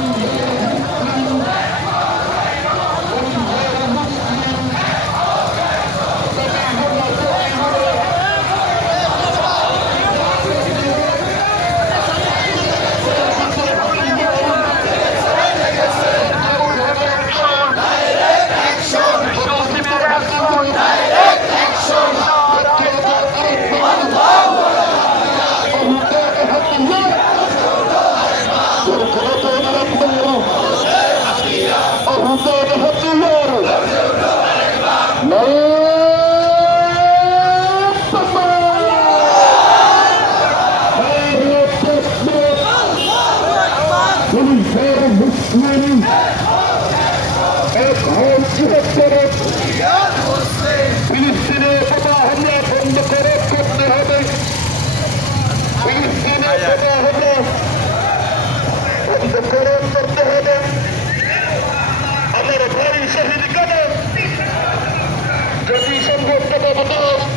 Yeah. Hüseyin'i hep duyuyoruz. Neyi? Müslümanın hep halkı hep taraf Filistin'e sabahında kondu taraf katlı haber Filistin'e sabahında kondu taraf katlı haber ভীষণ গুরুত্বপূর্ণ